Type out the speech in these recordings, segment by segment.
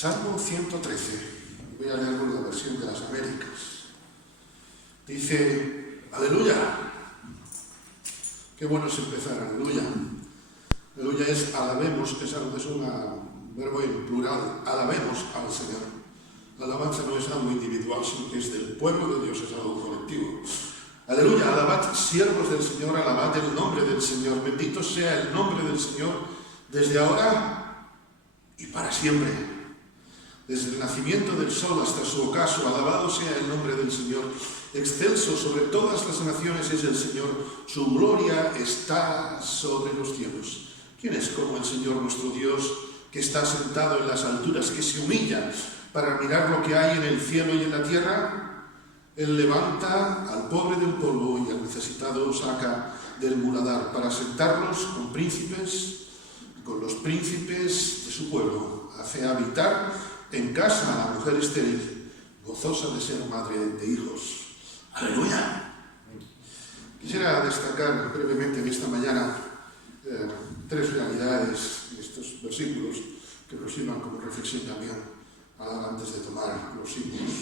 Salmo 113. Voy a leer la versión de las Américas. Dice, aleluya. Qué bueno es empezar, aleluya. Aleluya es alabemos, es un verbo en plural, alabemos al Señor. La alabanza no es algo individual, sino que es del pueblo de Dios, es algo colectivo. Aleluya, alabad siervos del Señor, alabad el nombre del Señor. Bendito sea el nombre del Señor desde ahora y para siempre. Desde el nacimiento del sol hasta su ocaso, alabado sea el nombre del Señor. Excelso sobre todas las naciones es el Señor, su gloria está sobre los cielos. ¿Quién es como el Señor nuestro Dios, que está sentado en las alturas, que se humilla para mirar lo que hay en el cielo y en la tierra? Él levanta al pobre del polvo y al necesitado saca del muladar para sentarlos con príncipes, con los príncipes de su pueblo. Hace habitar en casa a la mujer estéril, gozosa de ser madre de hijos. ¡Aleluya! Quisiera destacar brevemente en esta mañana tres realidades de estos versículos que nos sirvan como reflexión también antes de tomar los símbolos.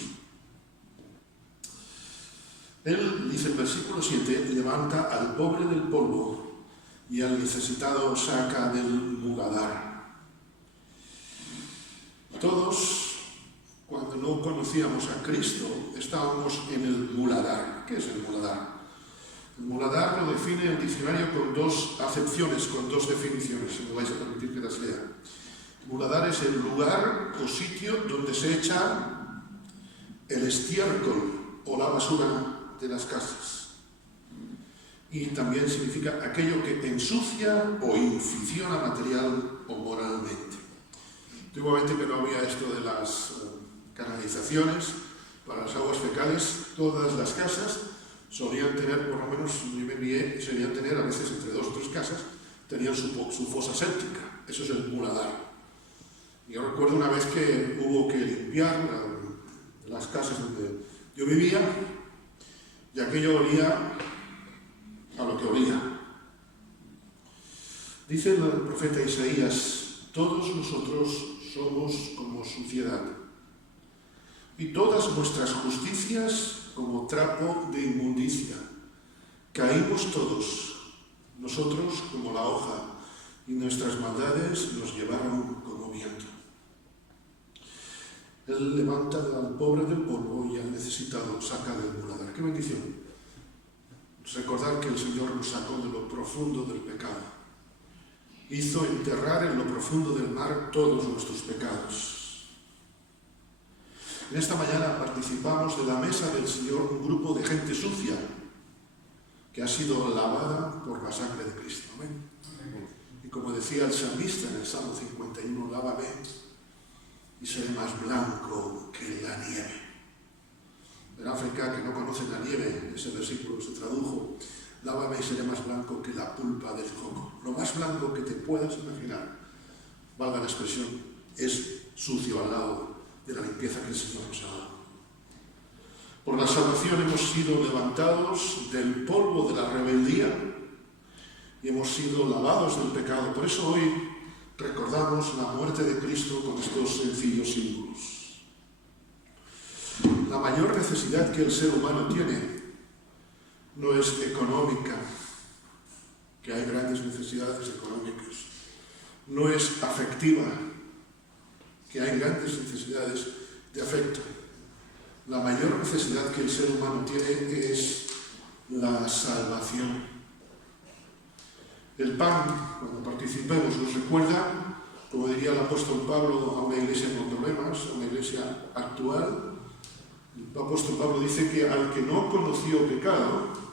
Él, dice el versículo 7, levanta al pobre del polvo y al necesitado saca del muladar. Todos, cuando no conocíamos a Cristo, estábamos en el muladar. ¿Qué es el muladar? El muladar lo define el diccionario con dos acepciones, con dos definiciones, si me vais a permitir que las lea. El muladar es el lugar o sitio donde se echa el estiércol o la basura de las casas. Y también significa aquello que ensucia o inficiona material o moralmente. Antiguamente, que no había esto de las canalizaciones para las aguas fecales, todas las casas solían tener, por lo menos yo me envié, solían tener a veces entre 2 o 3 casas, tenían su fosa séptica. Eso es el muladar. Yo recuerdo una vez que hubo que limpiar las casas donde yo vivía y aquello olía a lo que olía. Dice el profeta Isaías, todos nosotros somos como suciedad, y todas nuestras justicias como trapo de inmundicia. Caímos todos, nosotros como la hoja, y nuestras maldades nos llevaron como viento. Él levanta al pobre del polvo y al necesitado saca del muladar. ¡Qué bendición! Recordar que el Señor nos sacó de lo profundo del pecado. Hizo enterrar en lo profundo del mar todos nuestros pecados. En esta mañana participamos de la mesa del Señor un grupo de gente sucia que ha sido lavada por la sangre de Cristo. ¿Amén? Y como decía el salmista en el Salmo 51, lávame y seré más blanco que la nieve. En África, que no conocen la nieve, ese versículo se tradujo, lávame y seré más blanco que la pulpa del coco. Lo más blanco que te puedas imaginar, valga la expresión, es sucio al lado de la limpieza que el Señor nos ha dado. Por la salvación hemos sido levantados del polvo de la rebeldía y hemos sido lavados del pecado. Por eso hoy recordamos la muerte de Cristo con estos sencillos símbolos. La mayor necesidad que el ser humano tiene no es económica, que hay grandes necesidades económicas, no es afectiva, que hay grandes necesidades de afecto. La mayor necesidad que el ser humano tiene es la salvación. El pan, cuando participemos, nos recuerda, como diría el apóstol Pablo, a una iglesia con problemas, a una iglesia actual. El apóstol Pablo dice que al que no conoció pecado,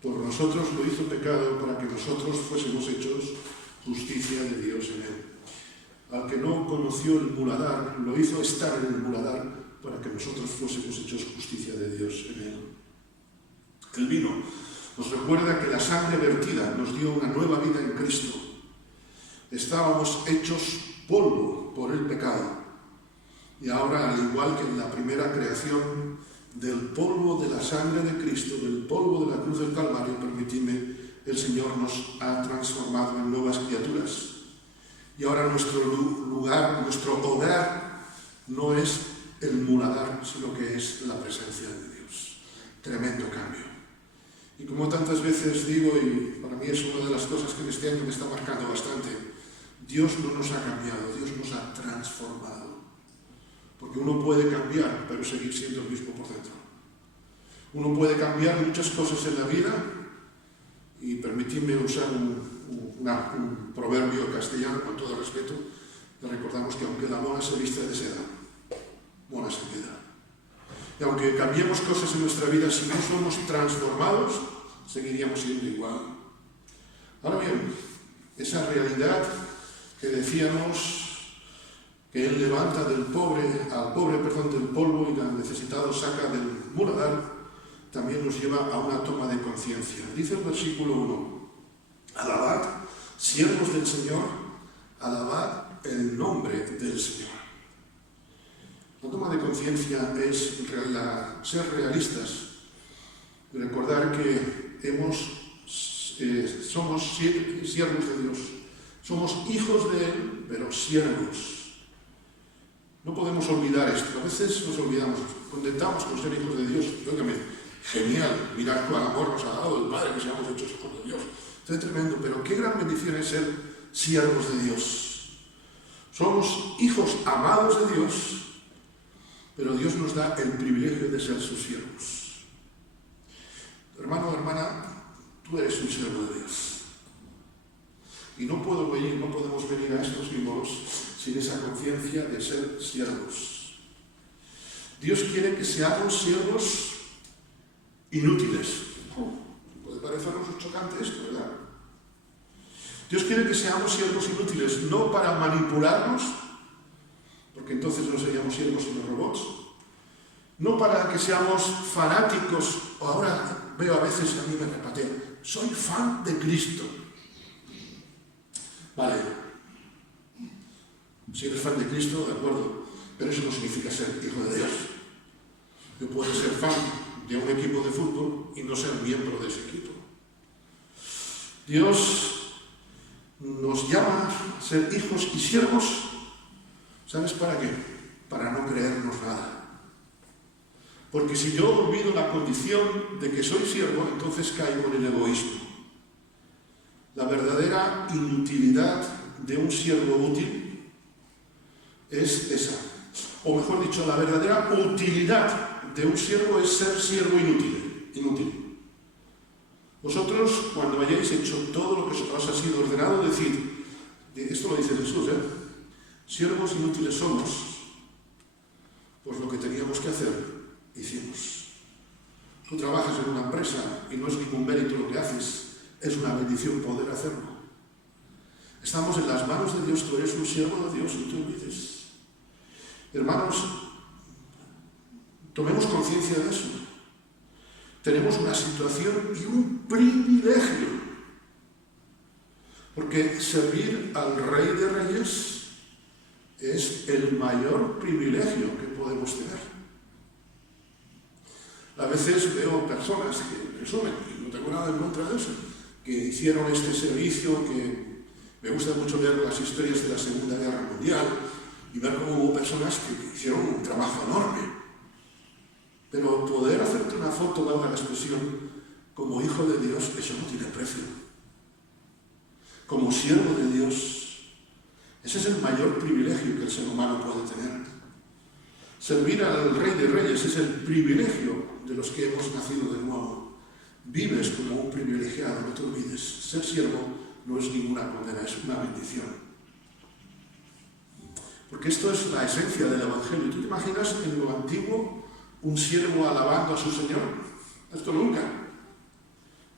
por nosotros lo hizo pecado para que nosotros fuésemos hechos justicia de Dios en él. Al que no conoció el muladar, lo hizo estar en el muladar para que nosotros fuésemos hechos justicia de Dios en él. El vino nos recuerda que la sangre vertida nos dio una nueva vida en Cristo. Estábamos hechos polvo por el pecado. Y ahora, al igual que en la primera creación, del polvo de la sangre de Cristo, del polvo de la cruz del Calvario, permitidme, el Señor nos ha transformado en nuevas criaturas. Y ahora nuestro lugar, nuestro hogar, no es el muladar, sino que es la presencia de Dios. Tremendo cambio. Y como tantas veces digo, y para mí es una de las cosas que este año me está marcando bastante, Dios no nos ha cambiado, Dios nos ha transformado. Porque uno puede cambiar, pero seguir siendo el mismo por dentro. Uno puede cambiar muchas cosas en la vida, y permitidme usar un proverbio castellano, con todo respeto, que recordamos que aunque la mona se viste de seda, mona se queda. Y aunque cambiemos cosas en nuestra vida, si no somos transformados, seguiríamos siendo igual. Ahora bien, esa realidad que decíamos que Él levanta al pobre del polvo y al necesitado saca del muladar, también nos lleva a una toma de conciencia. Dice el versículo 1, alabad, siervos del Señor, alabad el nombre del Señor. La toma de conciencia es ser realistas y recordar que somos siervos de Dios, somos hijos de Él, pero siervos. No podemos olvidar esto. A veces nos olvidamos, contentamos con ser hijos de Dios. Óigame, genial, mirad cuál amor nos ha dado el Padre, que seamos hechos hijos de Dios. Esto es tremendo, pero qué gran bendición es ser siervos de Dios. Somos hijos amados de Dios, pero Dios nos da el privilegio de ser sus siervos. Hermano o hermana, tú eres un siervo de Dios. Y no podemos venir a estos símbolos sin esa conciencia de ser siervos. Dios quiere que seamos siervos inútiles. Puede parecernos chocante esto, ¿verdad? Dios quiere que seamos siervos inútiles, no para manipularnos, porque entonces no seríamos siervos sino robots, no para que seamos fanáticos, o ahora veo a veces a mí me repatean, soy fan de Cristo. Vale, si eres fan de Cristo, de acuerdo, pero eso no significa ser hijo de Dios. Yo puedo ser fan de un equipo de fútbol y no ser miembro de ese equipo. Dios nos llama a ser hijos y siervos, ¿sabes para qué? Para no creernos nada. Porque si yo olvido la condición de que soy siervo, entonces caigo en el egoísmo. La verdadera inutilidad de un siervo útil es esa. O mejor dicho, la verdadera utilidad de un siervo es ser siervo inútil. Vosotros, cuando hayáis hecho todo lo que os ha sido ordenado, decid, esto lo dice Jesús, siervos inútiles somos, pues lo que teníamos que hacer, hicimos. Tú trabajas en una empresa y no es ningún mérito lo que haces, es una bendición poder hacerlo. Estamos en las manos de Dios, tú eres un siervo de Dios, no te olvides. Hermanos, tomemos conciencia de eso. Tenemos una situación y un privilegio. Porque servir al Rey de Reyes es el mayor privilegio que podemos tener. A veces veo personas que presumen, y no tengo nada en contra de eso, que hicieron este servicio, que me gusta mucho ver las historias de la Segunda Guerra Mundial y ver cómo hubo personas que hicieron un trabajo enorme. Pero poder hacerte una foto, valga la expresión, como hijo de Dios, eso no tiene precio. Como siervo de Dios, ese es el mayor privilegio que el ser humano puede tener. Servir al Rey de Reyes es el privilegio de los que hemos nacido de nuevo. Vives como un privilegiado, no te olvides. Ser siervo no es ninguna condena, es una bendición. Porque esto es la esencia del Evangelio. ¿Tú te imaginas en lo antiguo un siervo alabando a su Señor? Esto nunca.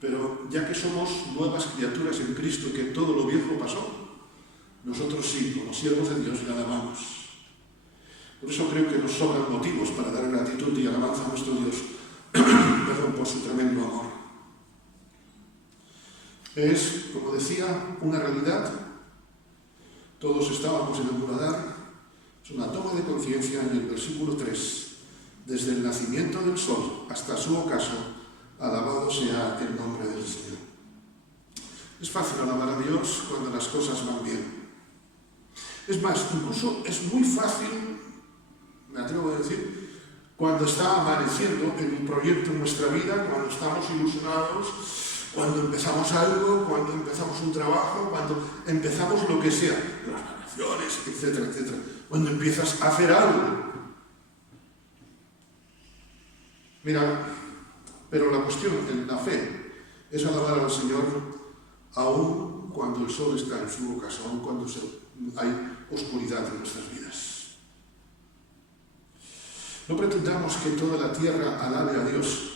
Pero ya que somos nuevas criaturas en Cristo, que todo lo viejo pasó, nosotros sí, como siervos de Dios, le alabamos. Por eso creo que nos sobran motivos para dar gratitud y alabanza a nuestro Dios, por su tremendo amor. Es, como decía, una realidad. Todos estábamos en el muladar. Es una toma de conciencia en el versículo 3. Desde el nacimiento del sol hasta su ocaso, alabado sea el nombre del Señor. Es fácil alabar a Dios cuando las cosas van bien. Es más, incluso es muy fácil me atrevo a decir, cuando está amaneciendo en un proyecto en nuestra vida, cuando estamos ilusionados, cuando empezamos algo, cuando empezamos un trabajo, cuando empezamos lo que sea, las vacaciones, etcétera, etcétera. Cuando empiezas a hacer algo. Mira, pero la cuestión en la fe es alabar al Señor aún cuando el sol está en su ocaso, aún cuando hay oscuridad en nuestras vidas. No pretendamos que toda la tierra alabe a Dios.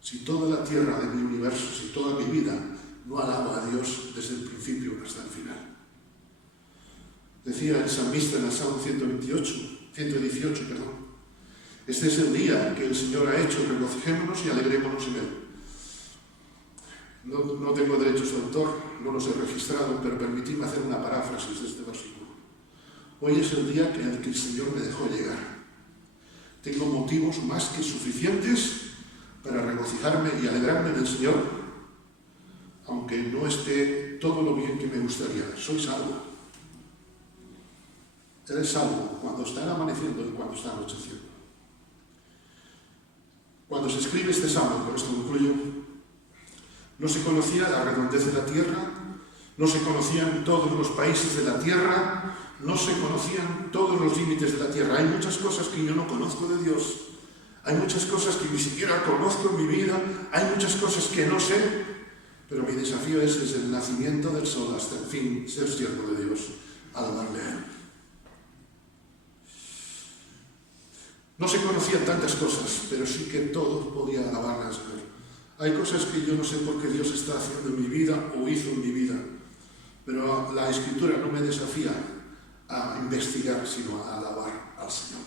Si toda la tierra de mi universo, si toda mi vida no alaba a Dios desde el principio hasta el final. Decía el salmista en el Salmo 118, este es el día que el Señor ha hecho, regocijémonos y alegrémonos en él. No tengo derechos de autor, no los he registrado, pero permitidme hacer una paráfrasis de este versículo. Hoy es el día que el Señor me dejó llegar. Tengo motivos más que suficientes para regocijarme y alegrarme del Señor, aunque no esté todo lo bien que me gustaría. Soy salvo. Eres salvo cuando está amaneciendo y cuando está anocheciendo. Cuando se escribe este salmo, con esto concluyo, no se conocía la redondez de la tierra, no se conocían todos los países de la tierra, no se conocían todos los límites de la tierra. Hay muchas cosas que yo no conozco de Dios. Hay muchas cosas que ni siquiera conozco en mi vida. Hay muchas cosas que no sé. Pero mi desafío es desde el nacimiento del sol hasta el fin ser siervo de Dios, alabarle a Él. No se conocían tantas cosas, pero sí que todos podían alabarle al Señor. Hay cosas que yo no sé por qué Dios está haciendo en mi vida o hizo en mi vida. Pero la Escritura no me desafía a investigar, sino a alabar al Señor.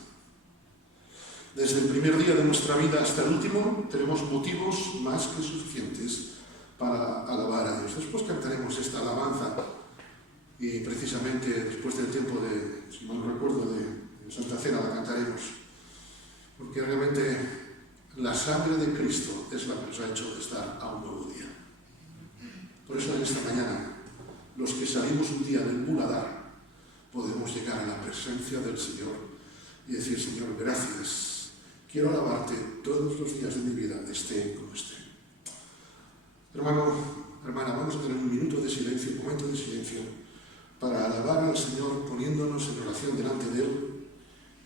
Desde el primer día de nuestra vida hasta el último, tenemos motivos más que suficientes para alabar a Dios. Después cantaremos esta alabanza y precisamente después del tiempo de, si mal no recuerdo, de Santa Cena la cantaremos. Porque realmente la sangre de Cristo es la que nos ha hecho estar a un nuevo día. Por eso en esta mañana, los que salimos un día del muladar, podemos llegar a la presencia del Señor y decir: Señor, gracias. Quiero alabarte todos los días de mi vida, esté como esté. Hermano, hermana, vamos a tener un minuto de silencio, un momento de silencio, para alabar al Señor poniéndonos en oración delante de Él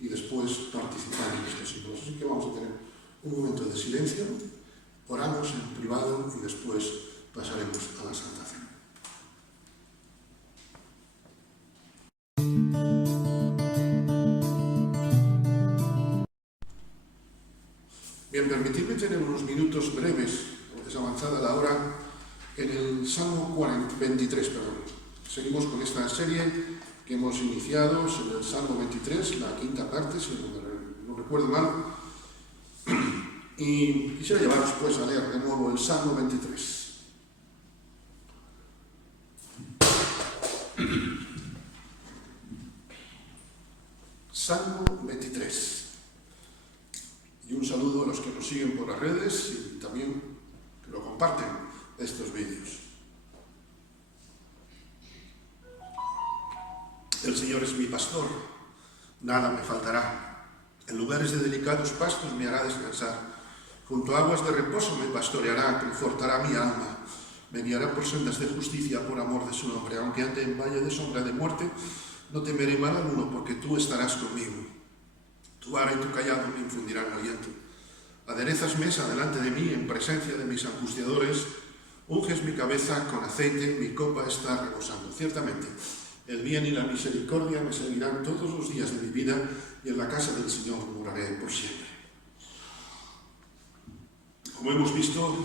y después participar en estos símbolos. Así que vamos a tener un momento de silencio, oramos en privado y después pasaremos a la Santa Cena. Bien, permitidme tener unos minutos breves, porque es avanzada la hora, en el Salmo 23. Seguimos con esta serie que hemos iniciado sobre el Salmo 23, la quinta parte, si no recuerdo mal. Y quisiera llevaros pues a leer de nuevo el Salmo 23. Salmo 23. Y un saludo a los que nos siguen por las redes y también que lo comparten estos vídeos. El Señor es mi pastor, nada me faltará. En lugares de delicados pastos me hará descansar. Junto a aguas de reposo me pastoreará, confortará mi alma. Me guiará por sendas de justicia por amor de su nombre. Aunque ande en valle de sombra de muerte, no temeré mal alguno, porque tú estarás conmigo. Tu vara y tu cayado me infundirán aliento. Aderezas mesa delante de mí en presencia de mis angustiadores. Unges mi cabeza con aceite, mi copa está rebosando. Ciertamente, el bien y la misericordia me seguirán todos los días de mi vida, y en la casa del Señor moraré por siempre. Como hemos visto,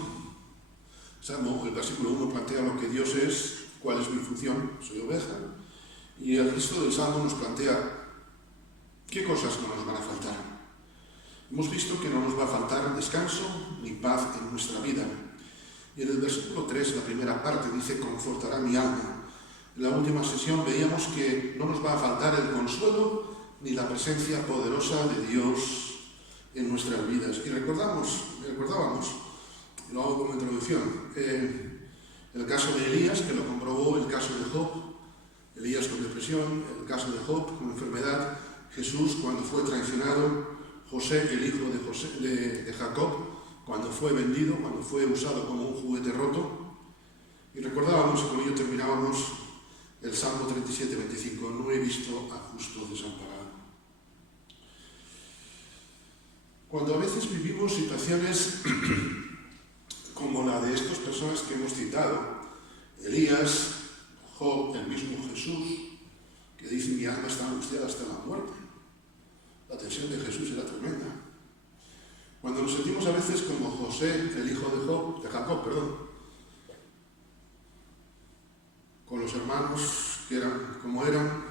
el versículo 1 plantea lo que Dios es, cuál es mi función, soy oveja, y el resto del Salmo nos plantea qué cosas no nos van a faltar. Hemos visto que no nos va a faltar descanso ni paz en nuestra vida. Y en el versículo 3, la primera parte, dice: confortará mi alma. En la última sesión veíamos que no nos va a faltar el consuelo ni la presencia poderosa de Dios en nuestras vidas. Y recordábamos, lo hago como introducción, el caso de Elías, que lo comprobó, el caso de Job, Elías con depresión, el caso de Job con enfermedad, Jesús cuando fue traicionado, José, el hijo de Jacob, cuando fue vendido, cuando fue usado como un juguete roto. Y recordábamos, y con ello terminábamos, el Salmo 37, 25, no he visto a justo desamparado. Cuando a veces vivimos situaciones como la de estas personas que hemos citado, Elías, Job, el mismo Jesús, que dice mi alma está angustiada hasta la muerte. La tensión de Jesús era tremenda. Cuando nos sentimos a veces como José, el hijo de Jacob, con los hermanos que eran como eran,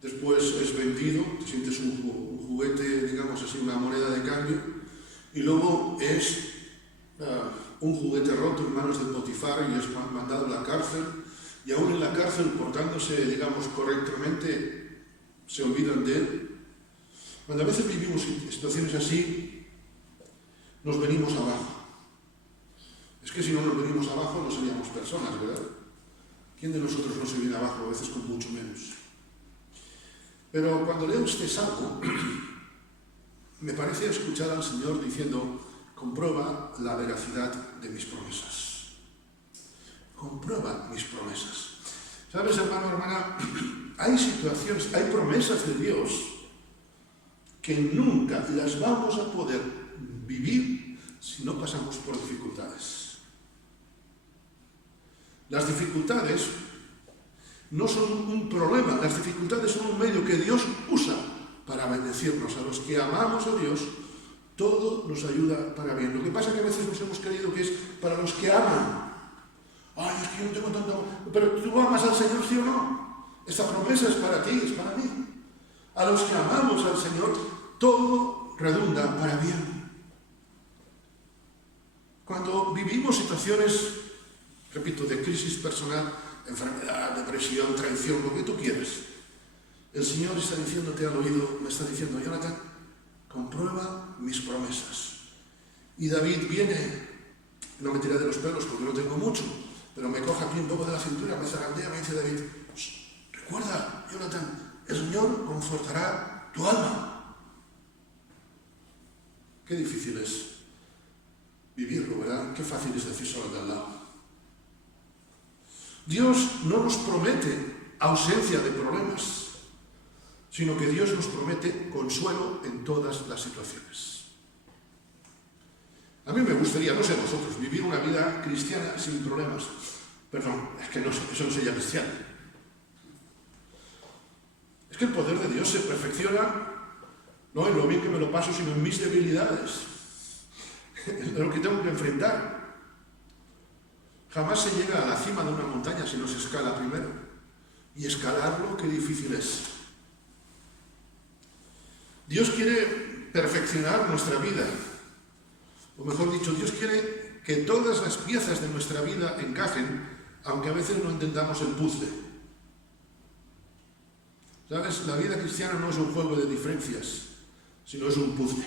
después es vendido, te sientes un juguete, digamos así, una moneda de cambio, y luego es un juguete roto en manos de Potifar y es mandado a la cárcel, y aún en la cárcel, portándose, digamos, correctamente, se olvidan de él. Cuando a veces vivimos situaciones así, nos venimos abajo. Es que si no nos venimos abajo no seríamos personas, ¿verdad? ¿Quién de nosotros no se viene abajo? A veces con mucho menos. Pero cuando leo este salmo, me parece escuchar al Señor diciendo, comprueba la veracidad de mis promesas. Comprueba mis promesas. ¿Sabes, hermano, hermana? Hay situaciones, hay promesas de Dios que nunca las vamos a poder vivir si no pasamos por dificultades. Las dificultades no son un problema, las dificultades son un medio que Dios usa para bendecirnos. A los que amamos a Dios, todo nos ayuda para bien. Lo que pasa es que a veces nos hemos creído que es para los que aman. Ay, es que yo no tengo tanto... Pero tú amas al Señor, ¿sí o no? Esta promesa es para ti, es para mí. A los que amamos al Señor, todo redunda para bien. Cuando vivimos situaciones, repito, de crisis personal, enfermedad, depresión, traición, lo que tú quieras, el Señor está diciéndote al oído, me está diciendo, Jonathan, comprueba mis promesas. Y David viene, no me tira de los pelos porque no tengo mucho, pero me coge aquí un poco de la cintura, me zarandea, me dice David, recuerda, Jonathan, el Señor confortará tu alma. Qué difícil es vivirlo, ¿verdad? Qué fácil es decir solo de al lado. Dios no nos promete ausencia de problemas, sino que Dios nos promete consuelo en todas las situaciones. A mí me gustaría, no sé vosotros, vivir una vida cristiana sin problemas. Perdón, es que eso no sería cristiano. Es que el poder de Dios se perfecciona no en lo bien que me lo paso, sino en mis debilidades, en lo que tengo que enfrentar. Jamás se llega a la cima de una montaña si no se escala primero. Y escalarlo, qué difícil es. Dios quiere perfeccionar nuestra vida. O mejor dicho, Dios quiere que todas las piezas de nuestra vida encajen, aunque a veces no entendamos el puzzle. ¿Sabes? La vida cristiana no es un juego de diferencias, sino es un puzzle.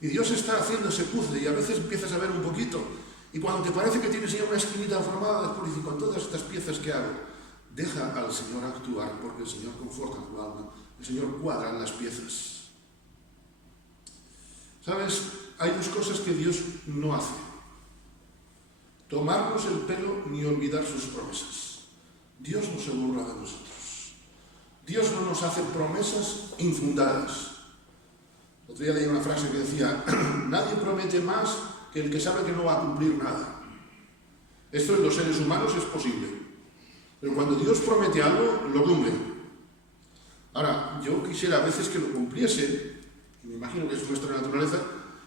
Y Dios está haciendo ese puzzle y a veces empiezas a ver un poquito. Y cuando te parece que tienes ya una esquinita formada, después dices, con todas estas piezas que hago, deja al Señor actuar, porque el Señor conforta tu alma, el Señor cuadra las piezas. ¿Sabes? Hay dos cosas que Dios no hace. Tomarnos el pelo ni olvidar sus promesas. Dios no se burla de nosotros. Dios no nos hace promesas infundadas. Otro día leí una frase que decía, nadie promete más que el que sabe que no va a cumplir nada. Esto en los seres humanos es posible. Pero cuando Dios promete algo, lo cumple. Ahora, yo quisiera a veces que lo cumpliese, y me imagino que es nuestra naturaleza,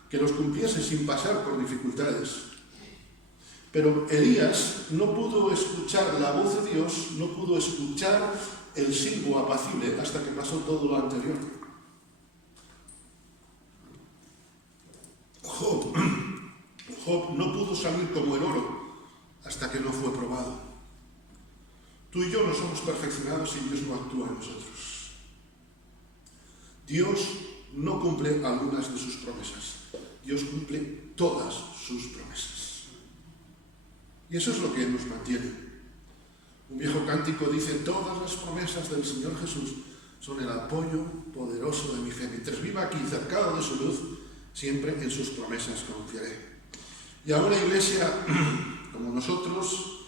que los cumpliese sin pasar por dificultades. Pero Elías no pudo escuchar la voz de Dios, no pudo escuchar el silbo apacible hasta que pasó todo lo anterior. Job no pudo salir como el oro hasta que no fue probado. Tú y yo no somos perfeccionados si Dios no actúa en nosotros. Dios no cumple algunas de sus promesas. Dios cumple todas sus promesas. Y eso es lo que nos mantiene. Un viejo cántico dice, todas las promesas del Señor Jesús son el apoyo poderoso de mi fe. Mientras viva aquí, cercado de su luz, siempre en sus promesas confiaré. Y a una iglesia como nosotros,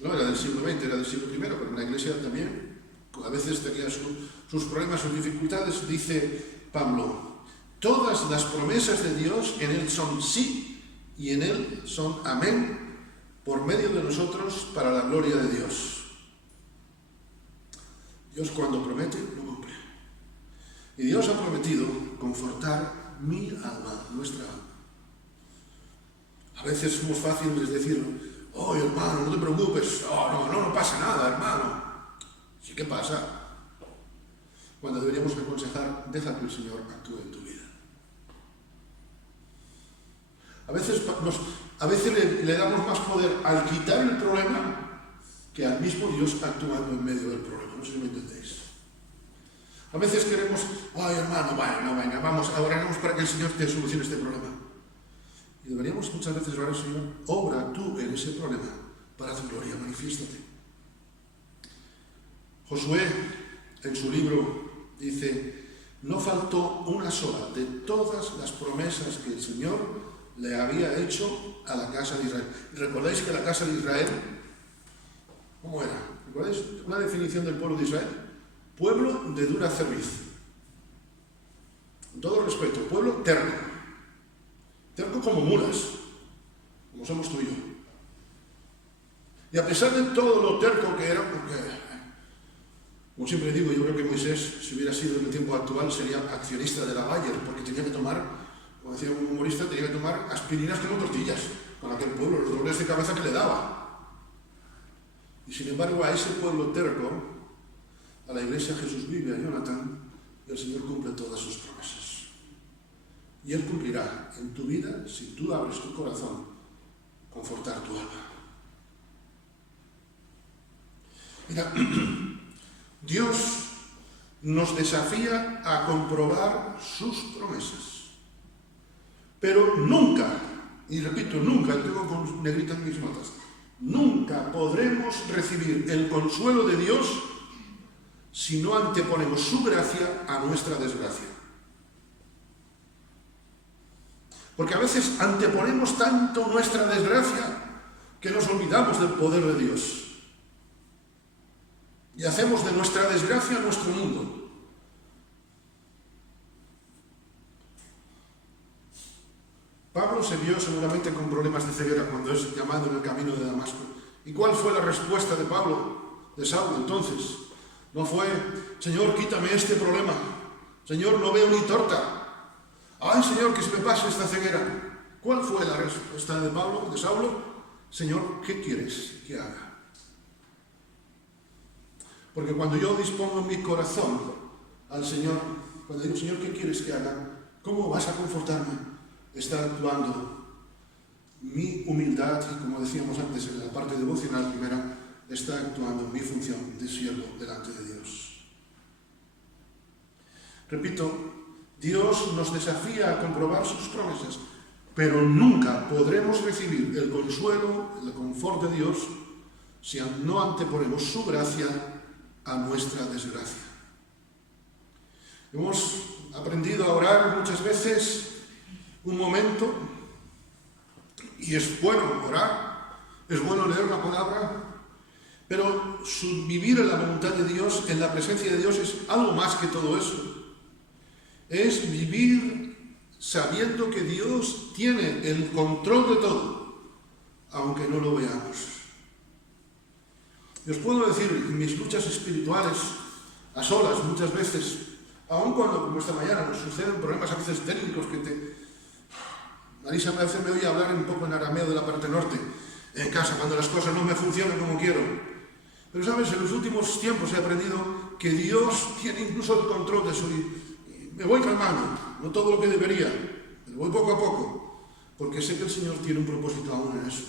no era del siglo XX, era del siglo I, pero una iglesia también, a veces tenía sus problemas, sus dificultades, dice Pablo, todas las promesas de Dios en Él son sí y en Él son amén, por medio de nosotros para la gloria de Dios. Dios cuando promete, lo cumple. Y Dios ha prometido confortar mi alma, nuestra alma. A veces somos fáciles de decir, oh hermano, no te preocupes, no pasa nada, hermano. Sí que pasa. Cuando deberíamos aconsejar, deja que el Señor actúe en tu vida. A veces le damos más poder al quitar el problema que al mismo Dios actuando en medio del problema. No sé si me entendéis. A veces queremos, ay hermano, venga, vamos, oraremos para que el Señor te solucione este problema. Y deberíamos muchas veces orar al Señor, obra tú en ese problema, para tu gloria, manifiéstate. Josué, en su libro, dice, no faltó una sola de todas las promesas que el Señor le había hecho a la casa de Israel. ¿Recordáis que la casa de Israel, cómo era? ¿Recordáis una definición del pueblo de Israel? Pueblo de dura cerviz. Con todo respeto, pueblo terco. Terco como mulas, como somos tú y yo. Y a pesar de todo lo terco que era, porque, como siempre digo, yo creo que Moisés, si hubiera sido en el tiempo actual, sería accionista de la Bayer, porque tenía que tomar, como decía un humorista, tenía que tomar aspirinas como tortillas, con aquel pueblo, los dolores de cabeza que le daba. Y sin embargo, a ese pueblo terco, a la iglesia Jesús vive, a Jonathan, y el Señor cumple todas sus promesas. Y Él cumplirá en tu vida, si tú abres tu corazón, confortar tu alma. Mira, Dios nos desafía a comprobar sus promesas. Pero nunca, y repito, nunca, tengo con negrita en mis notas, nunca podremos recibir el consuelo de Dios si no anteponemos su gracia a nuestra desgracia. Porque a veces anteponemos tanto nuestra desgracia que nos olvidamos del poder de Dios. Y hacemos de nuestra desgracia nuestro mundo. Pablo se vio seguramente con problemas de ceguera cuando es llamado en el camino de Damasco. ¿Y cuál fue la respuesta de Pablo, de Saulo entonces? No fue, Señor, quítame este problema. Señor, no veo ni torta. ¡Ay, Señor, que se me pase esta ceguera! ¿Cuál fue la respuesta de Pablo, de Saulo? Señor, ¿qué quieres que haga? Porque cuando yo dispongo mi corazón al Señor, cuando digo, Señor, ¿qué quieres que haga? ¿Cómo vas a confortarme? Está actuando mi humildad, y como decíamos antes en la parte devocional primera, está actuando mi función de siervo delante de Dios. Repito, Dios nos desafía a comprobar sus promesas, pero nunca podremos recibir el consuelo, el confort de Dios, si no anteponemos su gracia a nuestra desgracia. Hemos aprendido a orar muchas veces un momento, y es bueno orar, es bueno leer la palabra, pero vivir en la voluntad de Dios, en la presencia de Dios, es algo más que todo eso. Es vivir sabiendo que Dios tiene el control de todo, aunque no lo veamos. Y os puedo decir, en mis luchas espirituales, a solas muchas veces, aun cuando, como esta mañana, nos suceden problemas a veces técnicos que Marisa a veces me oye hablar un poco en arameo de la parte norte, en casa, cuando las cosas no me funcionan como quiero. Pero, ¿sabes? En los últimos tiempos he aprendido que Dios tiene incluso el control de su vida. Me voy calmando, no todo lo que debería, pero voy poco a poco, porque sé que el Señor tiene un propósito aún en eso.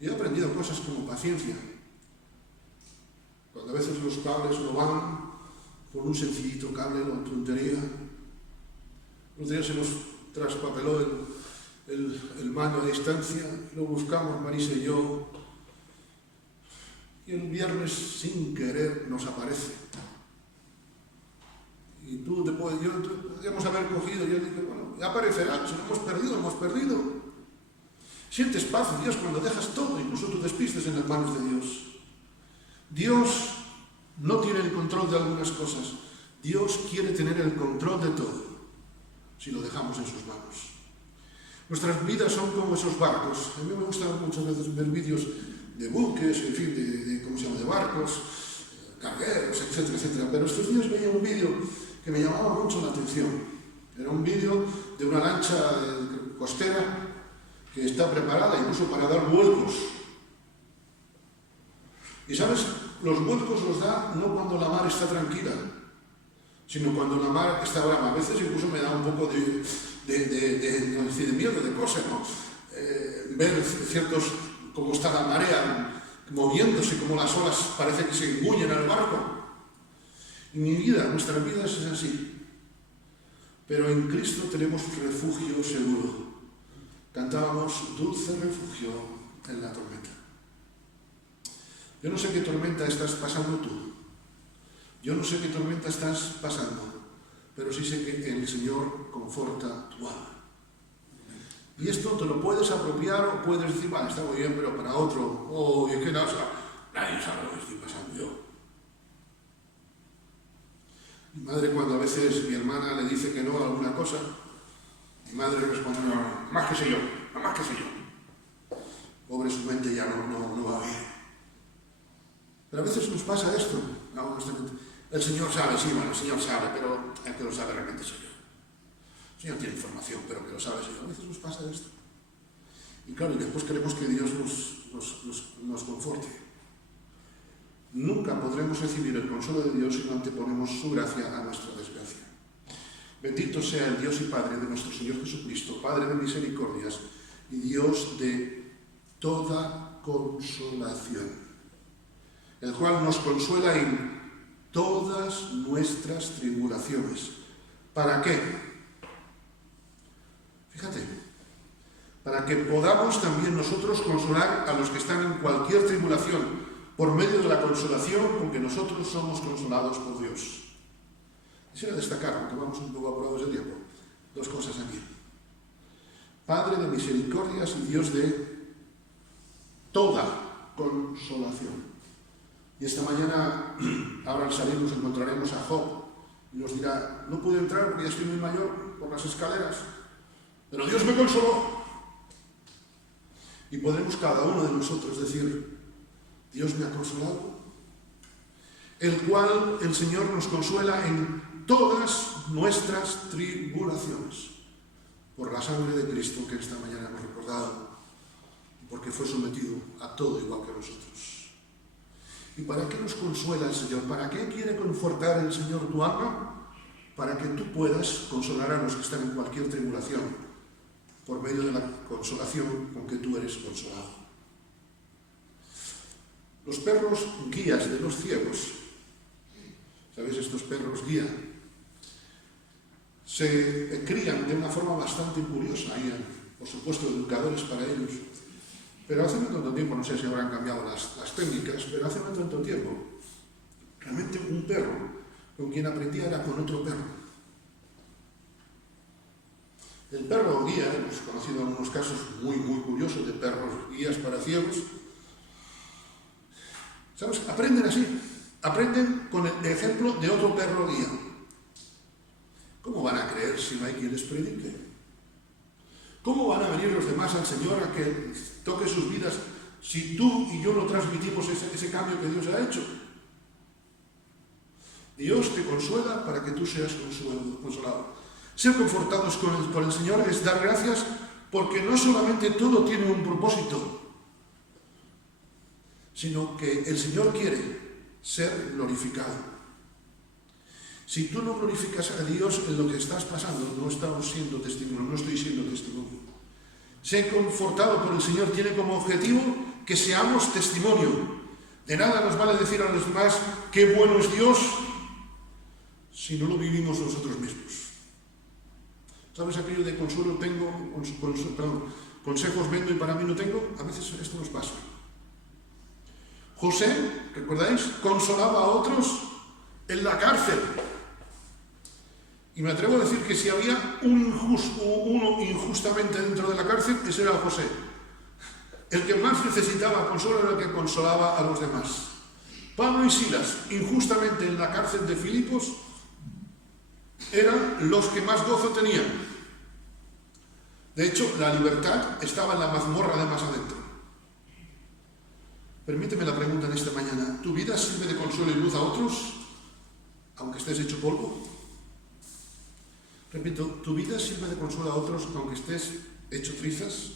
Y he aprendido cosas como paciencia. Cuando a veces los cables no van, por un sencillito cable, no tontería. Los días se nos traspapeló el mando a distancia, lo buscamos Marisa y yo, y el viernes sin querer nos aparece. podríamos haber cogido, yo dije, bueno, ya aparecerá, si lo hemos perdido, hemos perdido. Sientes paz en Dios cuando dejas todo, incluso tus despistes, en las manos de Dios. Dios no tiene el control de algunas cosas. Dios quiere tener el control de todo, si lo dejamos en sus manos. Nuestras vidas son como esos barcos. A mí me gusta muchas veces ver vídeos de buques, en fin, de barcos, cargueros, etcétera, etcétera. Pero estos días veía un vídeo que me llamaba mucho la atención. Era un vídeo de una lancha costera que está preparada incluso para dar vuelcos. Y sabes, los vuelcos los da no cuando la mar está tranquila, sino cuando la mar está brava. A veces incluso me da un poco de miedo, de cosa, ¿no? Ver ciertos, cómo está la marea moviéndose, como las olas parece que se engullen al barco. En mi vida, nuestras vidas es así. Pero en Cristo tenemos refugio seguro. Cantábamos dulce refugio en la tormenta. Yo no sé qué tormenta estás pasando tú. Yo no sé qué tormenta estás pasando, pero sí sé que el Señor conforta tu alma. Y esto te lo puedes apropiar o puedes decir, vale, está muy bien, pero para otro, es que nadie sabe lo que estoy pasando yo. Mi madre, cuando a veces mi hermana le dice que no a alguna cosa, mi madre responde, no, más que sé yo, no más que sé yo. Pobre, su mente ya no va bien. Pero a veces nos pasa esto, no, el Señor sabe, sí, bueno, el Señor sabe, pero el que lo sabe realmente soy yo. El Señor tiene información, pero que lo sabe soy yo. A veces nos pasa esto. Y claro, y después queremos que Dios nos conforte. Nunca podremos recibir el consuelo de Dios si no anteponemos su gracia a nuestra desgracia. Bendito sea el Dios y Padre de nuestro Señor Jesucristo, Padre de misericordias y Dios de toda consolación, el cual nos consuela en todas nuestras tribulaciones. ¿Para qué? Fíjate, para que podamos también nosotros consolar a los que están en cualquier tribulación, por medio de la consolación con que nosotros somos consolados por Dios. Quisiera destacar, aunque vamos un poco apurados de tiempo, dos cosas aquí. Padre de misericordias y Dios de toda consolación. Y esta mañana, ahora al salir, nos encontraremos a Job y nos dirá, no pude entrar porque ya estoy muy mayor por las escaleras, pero Dios me consoló. Y podremos cada uno de nosotros decir, Dios me ha consolado, el cual el Señor nos consuela en todas nuestras tribulaciones, por la sangre de Cristo que esta mañana hemos recordado, y porque fue sometido a todo igual que nosotros. ¿Y para qué nos consuela el Señor? ¿Para qué quiere confortar el Señor tu alma? Para que tú puedas consolar a los que están en cualquier tribulación, por medio de la consolación con que tú eres consolado. Los perros guías de los ciegos, ¿sabéis? Estos perros guía se crían de una forma bastante curiosa. Hay, por supuesto, educadores para ellos. Pero hace no tanto tiempo, no sé si habrán cambiado las técnicas, pero hace no tanto tiempo, realmente un perro con quien aprendía era con otro perro. El perro guía, hemos conocido algunos casos muy, muy curiosos de perros guías para ciegos. ¿Sabes? Aprenden así, aprenden con el ejemplo de otro perro guía. ¿Cómo van a creer si no hay quien les predique? ¿Cómo van a venir los demás al Señor a que toque sus vidas si tú y yo no transmitimos ese cambio que Dios ha hecho? Dios te consuela para que tú seas consolado. Ser confortados por el Señor es dar gracias, porque no solamente todo tiene un propósito, sino que el Señor quiere ser glorificado. Si tú no glorificas a Dios en lo que estás pasando, no estamos siendo testimonio, no estoy siendo testimonio. Ser confortado por el Señor tiene como objetivo que seamos testimonio. De nada nos vale decir a los demás qué bueno es Dios si no lo vivimos nosotros mismos. ¿Sabes aquello de consuelo tengo, consejos vendo y para mí no tengo? A veces esto nos pasa. José, ¿recordáis? Consolaba a otros en la cárcel. Y me atrevo a decir que si había uno injustamente dentro de la cárcel, ese era José. El que más necesitaba consuelo era el que consolaba a los demás. Pablo y Silas, injustamente en la cárcel de Filipos, eran los que más gozo tenían. De hecho, la libertad estaba en la mazmorra de más adentro. Permíteme la pregunta en esta mañana. ¿Tu vida sirve de consuelo y luz a otros, aunque estés hecho polvo? Repito, ¿tu vida sirve de consuelo a otros, aunque estés hecho trizas?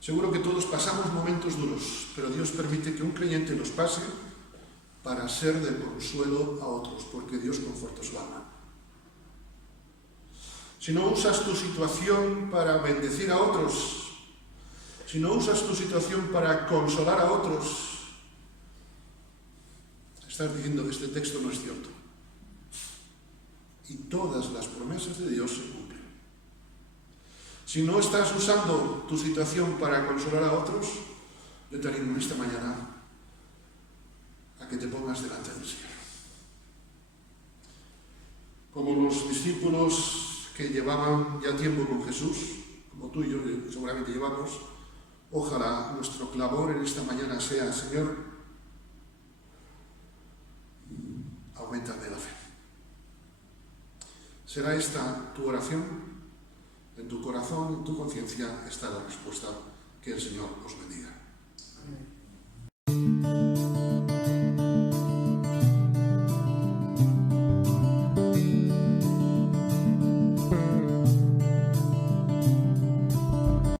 Seguro que todos pasamos momentos duros, pero Dios permite que un creyente los pase para ser de consuelo a otros, porque Dios conforta su alma. Si no usas tu situación para bendecir a otros, si no usas tu situación para consolar a otros, estás diciendo que este texto no es cierto. Y todas las promesas de Dios se cumplen. Si no estás usando tu situación para consolar a otros, yo te animo esta mañana a que te pongas delante del Señor. Como los discípulos que llevaban ya tiempo con Jesús, como tú y yo seguramente llevamos, ojalá nuestro clamor en esta mañana sea: Señor, auméntame la fe. ¿Será esta tu oración? En tu corazón, en tu conciencia está la respuesta. Que el Señor os bendiga.